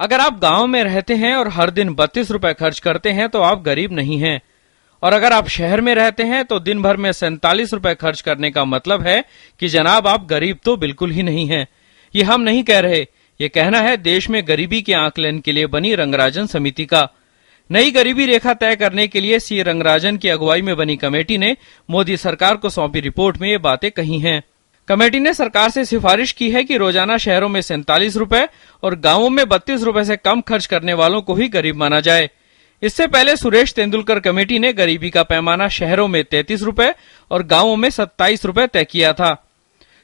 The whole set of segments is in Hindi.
अगर आप गांव में रहते हैं और हर दिन 32 रुपए खर्च करते हैं तो आप गरीब नहीं हैं, और अगर आप शहर में रहते हैं तो दिन भर में 47 रुपए खर्च करने का मतलब है कि जनाब आप गरीब तो बिल्कुल ही नहीं हैं। ये हम नहीं कह रहे, ये कहना है देश में गरीबी के आकलन के लिए बनी रंगराजन समिति का। नई गरीबी रेखा तय करने के लिए सी रंगराजन की अगुवाई में बनी कमेटी ने मोदी सरकार को सौंपी रिपोर्ट में ये बातें कही हैं। कमेटी ने सरकार से सिफारिश की है कि रोजाना शहरों में 47 रुपए और गांवों में 32 रुपए से कम खर्च करने वालों को ही गरीब माना जाए। इससे पहले सुरेश तेंदुलकर कमेटी ने गरीबी का पैमाना शहरों में 33 रुपए और गांवों में 27 रुपए तय किया था।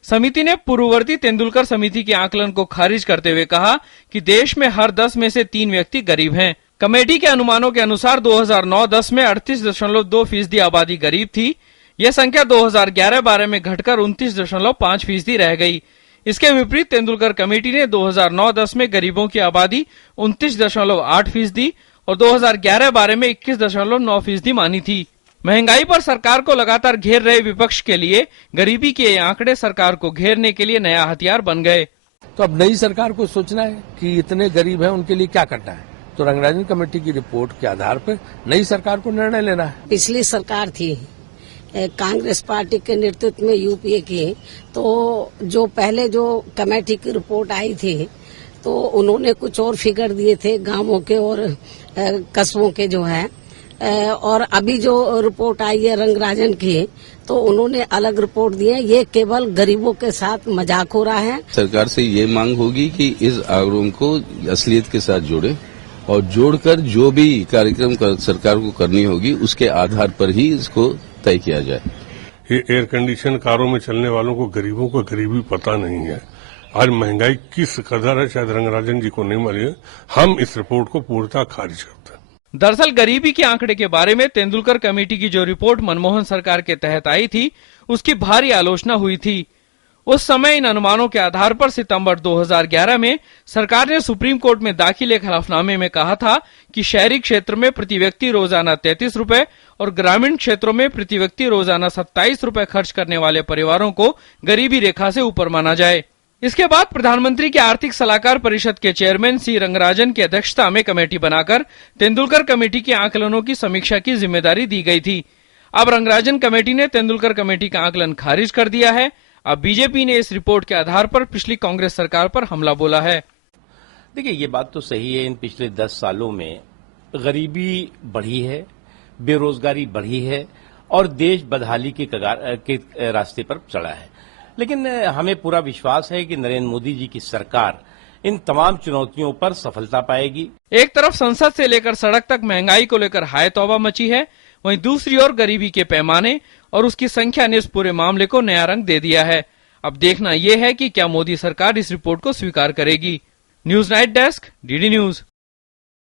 समिति ने पूर्ववर्ती तेंदुलकर समिति के आकलन को खारिज करते हुए कहा कि देश में हर 10 में से 3 व्यक्ति गरीब हैं। कमेटी के अनुमानों के अनुसार 2009-10 में 38.2% आबादी गरीब थी। यह संख्या 2011-12 में घटकर 29.5% रह गई। इसके विपरीत तेंदुलकर कमेटी ने 2009-10 में गरीबों की आबादी 29.8% और 2011-12 में 21.9% मानी थी। महंगाई पर सरकार को लगातार घेर रहे विपक्ष के लिए गरीबी के ये आंकड़े सरकार को घेरने के लिए नया हथियार बन गए। तो अब नई सरकार को सोचना है कि इतने गरीब हैं, उनके लिए क्या करना है। तो रंगराजन कमेटी की रिपोर्ट के आधार पर नई सरकार को निर्णय लेना है। पिछली सरकार थी कांग्रेस पार्टी के नेतृत्व में यूपीए की, तो जो पहले जो कमेटी की रिपोर्ट आई थी तो उन्होंने कुछ और फिगर दिए थे गांवों के और कस्बों के जो है, और अभी जो रिपोर्ट आई है रंगराजन की तो उन्होंने अलग रिपोर्ट दी है। ये केवल गरीबों के साथ मजाक हो रहा है। सरकार से ये मांग होगी कि इस आंकड़ों को असलियत के साथ जोड़े और जोड़कर जो भी कार्यक्रम सरकार को करनी होगी उसके आधार पर ही इसको तय किया जाए। ये एयर कंडीशन कारों में चलने वालों को गरीबों को गरीबी पता नहीं है। आज महंगाई किस कदर है शायद रंगराजन जी को नहीं मालूम। हम इस रिपोर्ट को पूर्णतः खारिज करते हैं। दरअसल गरीबी के आंकड़े के बारे में तेंदुलकर कमेटी की जो रिपोर्ट मनमोहन सरकार के तहत आई थी उसकी भारी आलोचना हुई थी। उस समय इन अनुमानों के आधार पर सितंबर 2011 में सरकार ने सुप्रीम कोर्ट में दाखिल एक हलफनामे में कहा था कि शहरी क्षेत्र में प्रति व्यक्ति रोजाना 33 रुपए और ग्रामीण क्षेत्रों में प्रति व्यक्ति रोजाना 27 रुपए खर्च करने वाले परिवारों को गरीबी रेखा से ऊपर माना जाए। इसके बाद प्रधानमंत्री के आर्थिक सलाहकार परिषद के चेयरमैन सी रंगराजन की अध्यक्षता में कमेटी बनाकर तेंदुलकर कमेटी के आकलनों की समीक्षा की जिम्मेदारी दी गई थी। अब रंगराजन कमेटी ने तेंदुलकर कमेटी का आकलन खारिज कर दिया है। अब बीजेपी ने इस रिपोर्ट के आधार पर पिछली कांग्रेस सरकार पर हमला बोला है। देखिए, ये बात तो सही है, इन पिछले 10 सालों में गरीबी बढ़ी है, बेरोजगारी बढ़ी है और देश बदहाली के कगार के रास्ते पर चढ़ा है। लेकिन हमें पूरा विश्वास है कि नरेंद्र मोदी जी की सरकार इन तमाम चुनौतियों पर सफलता पाएगी। एक तरफ संसद से लेकर सड़क तक महंगाई को लेकर हाय तौबा मची है, वहीं दूसरी ओर गरीबी के पैमाने और उसकी संख्या ने इस पूरे मामले को नया रंग दे दिया है। अब देखना यह है कि क्या मोदी सरकार इस रिपोर्ट को स्वीकार करेगी। News night desk, DD news.